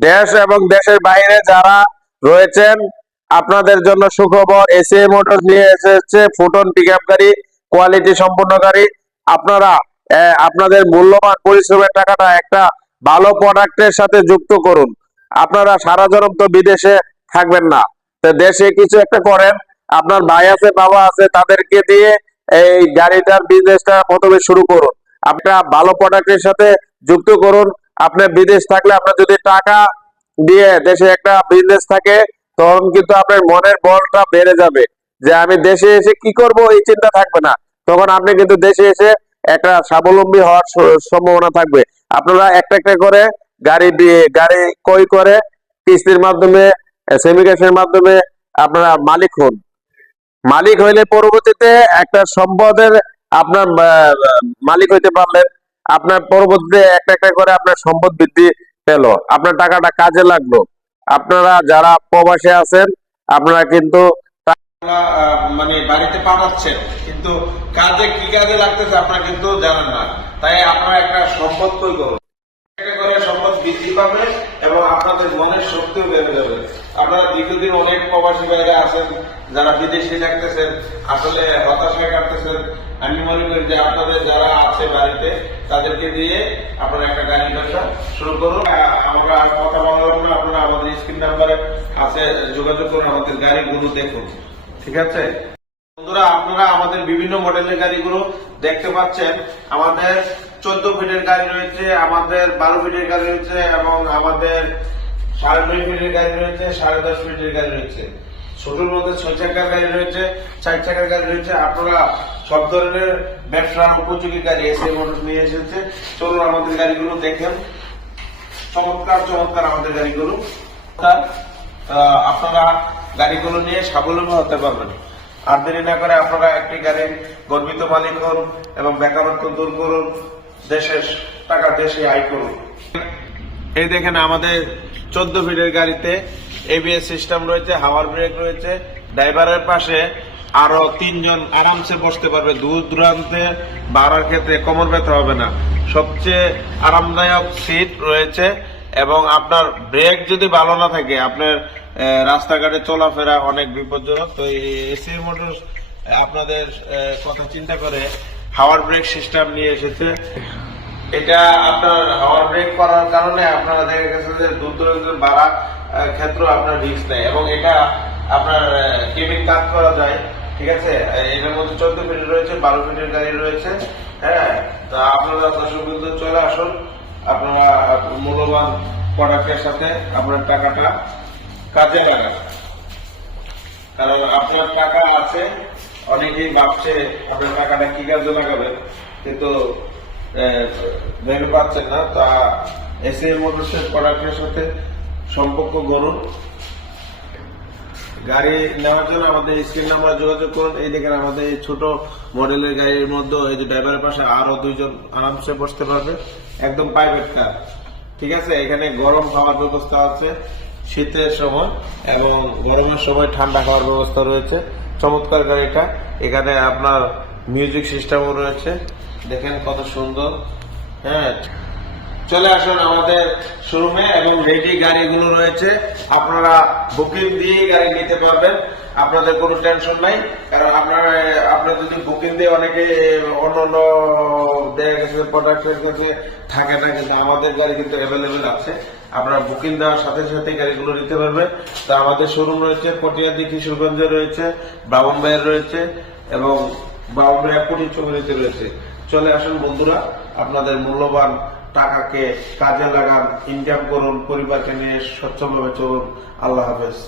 দেশ এবং দেশের বাইরে যারা রয়েছেন, আপনাদের জন্য সুখবর এসিএ মোটরস নিয়ে এসেছে ফুটন পিকআপ গাড়ি কোয়ালিটি সম্পন্ন গাড়ি। আপনারা আপনাদের মূল্যবান পরিশ্রমের টাকাটা একটা ভালো প্রোডাক্টের সাথে যুক্ত করুন। আপনারা সারা জনম তো বিদেশে থাকবেন না। তো দেশে কিছু একটা করেন। আপনার ভাই আছে, বাবা আছে, তাদেরকে দিয়ে এই গাড়িটার বিজনেসটা প্রথমে শুরু করুন। আপনারা ভালো প্রোডাক্টের সাথে যুক্ত করুন। আপনি বিদেশ থাকলে আপনার যদি টাকা দিয়ে দেশে একটা বিজনেস থাকে, তখন কিন্তু আপনার মনের বলটা বেড়ে যাবে। যে আমি দেশে এসে কি করব, এই চিন্তা থাকবে না। তখন আপনি কিন্তু দেশে এসে একটা স্বাবলম্বী হওয়ার সম্ভাবনা থাকবে। আপনারা একটা একটা করে গাড়ি দিয়ে, গাড়ি কই করে কিস্তির মাধ্যমে সেমিকেশনের মাধ্যমে আপনারা মালিক হন। মালিক হইলে পরবর্তীতে একটা সম্পদের আপনার মালিক হইতে পারলেন। আপনার পরবর্তীতে একটা একটা করে আপনার সম্পদ বৃদ্ধি পেল। আপনার টাকাটা কাজে লাগল। আপনারা যারা প্রবাসে আছেন, আপনারা কিন্তু মানে বাড়িতে পাঠাচ্ছেন, কিন্তু কাজে কি কাজে লাগতেছে আপনারা কিন্তু জানেন না। তাই আপনারা একটা সম্পদ তৈরি করুন। একটা করে সম্পদ বৃদ্ধি পাবে এবং আপনাদের মনের শক্তিও বেড়ে যাবে। আপনারা দীর্ঘদিন অনেক প্রবাসী বাইরে আছেন, যারা বিদেশে থাকতেছেন, আসলে হতাশায় কাটতেছেন। আমি মনে করি যে আপনাদের যারা আছে বাড়িতে, তাদেরকে দিয়ে আপনারা একটা গাড়ি ব্যবসা শুরু করুন। আমরা কথা বলার জন্য আপনারা আমাদের স্ক্রিন নাম্বারে আছে, যোগাযোগ করুন, আমাদের গাড়িগুলো দেখুন। ঠিক আছে? বন্ধুরা, আপনারা আমাদের বিভিন্ন মডেলের গাড়িগুলো দেখতে পাচ্ছেন। আমাদের চোদ্দ ফিটের গাড়ি রয়েছে, আমাদের বারো ফিটের গাড়ি রয়েছে এবং আমাদের সাড়ে নয় ফিটের গাড়ি রয়েছে, সাড়ে দশ ফিটের গাড়ি রয়েছে। ছোটর মধ্যে ছয় চাকার গাড়ি রয়েছে, চার চাকার গাড়ি রয়েছে। আপনারা সব ধরনের ব্যবসার উপযোগী গাড়ি এসে মোটর নিয়ে এসেছে। চলুন আমাদের গাড়িগুলো দেখেন। চমৎকার চমৎকার আমাদের গাড়িগুলো। আপনারা গাড়িগুলো নিয়ে স্বাবলম্বী হতে পারবেন। আর দেরি না করে আপনারা একটি গাড়ির গর্বিত মালিক হন এবং বেকারত্ব দূর করুন। দেশের টাকা দেশে আয় করুন। এই দেখেন আমাদের চোদ্দ ফিটের গাড়িতে এবিএস সিস্টেম রয়েছে, হাওয়ার ব্রেক রয়েছে, ড্রাইভারের পাশে আরও তিনজন আরামসে বসতে পারবে। দূর দূরান্তে বাড়ার ক্ষেত্রে কোমর ব্যথা হবে না। সবচেয়ে আরামদায়ক সিট রয়েছে এবং আপনার ব্রেক যদি ভালো না থাকে, আপনার রাস্তাঘাটে চলাফেরা অনেক বিপজ্জনক। তো এসি মোটর আপনাদের কথা চিন্তা করে হাওয়ার ব্রেক সিস্টেম নিয়ে এসেছে। এটা আপনার হাওয়ার ব্রেক করার কারণে আপনারা দেখা গেছে যে দূর দূরান্তের বাড়া ক্ষেত্র আপনার রিস্ক নেই। এবং এটা আপনার কেবিন কাজ করা যায়, ঠিক আছে? এটার মধ্যে চোদ্দ ফিটের রয়েছে, বারো ফিটের গাড়ি রয়েছে হ্যাঁ? তা আপনারা দর্শক বিন্দু, চলে আসুন। আপনারা মূল্যবান প্রোডাক্টের সাথে আপনার টাকাটা কাজে লাগান। কারণ আপনার টাকা আছে, অনেকেই ভাবছে আপনার টাকাটা কি কাজে লাগাবেন কিন্তু ভেবে পাচ্ছেন না, তা এসে মোটরসের প্রোডাক্টের সাথে সম্পর্ক গড়ুন। গাড়ি নেওয়ার জন্য আমাদের স্ক্রিন নাম্বার যোগাযোগ করুন। এই দেখেন আমাদের এই ছোট মডেলের গাড়ির মধ্যে এই যে ড্রাইভারের পাশে আরও দুইজন আরামসে বসতে পারবে। একদম প্রাইভেট কার ঠিক আছে? এখানে গরম খাওয়ার ব্যবস্থা আছে, শীতের সময়, এবং গরমের সময় ঠান্ডা খাওয়ার ব্যবস্থা রয়েছে। চমৎকার গাড়িটা। এখানে আপনার মিউজিক সিস্টেমও রয়েছে। দেখেন কত সুন্দর। হ্যাঁ চলে আসুন আমাদের শোরুমে এবং রেডি গাড়িগুলো রয়েছে। আপনারা বুকিং দিয়ে গাড়ি নিতে পারবেন। আপনাদের কোনো টেনশন নাই। কারণ আপনারা আপনার যদি বুকিং দিয়ে অনেকে অন্য অন্য প্রোডাক্টের কাছে থাকে না কিন্তু আমাদের গাড়ি কিন্তু অ্যাভেলেবেল আছে। আপনারা বুকিং দেওয়ার সাথে সাথে গাড়িগুলো নিতে পারবেন। তা আমাদের শোরুম রয়েছে, পটিয়াদি, কিশোরগঞ্জে রয়েছে ব্রাহ্মণবাইয়ের রয়েছে এবং ব্রাহ্মণবাইয়া ছবি নিতে রয়েছে চলে আসুন বন্ধুরা, আপনাদের মূল্যবান টাকাকে কাজে লাগান ইনকাম করুন, পরিবারকে নিয়ে স্বচ্ছভাবে চলুন। আল্লাহ হাফেজ।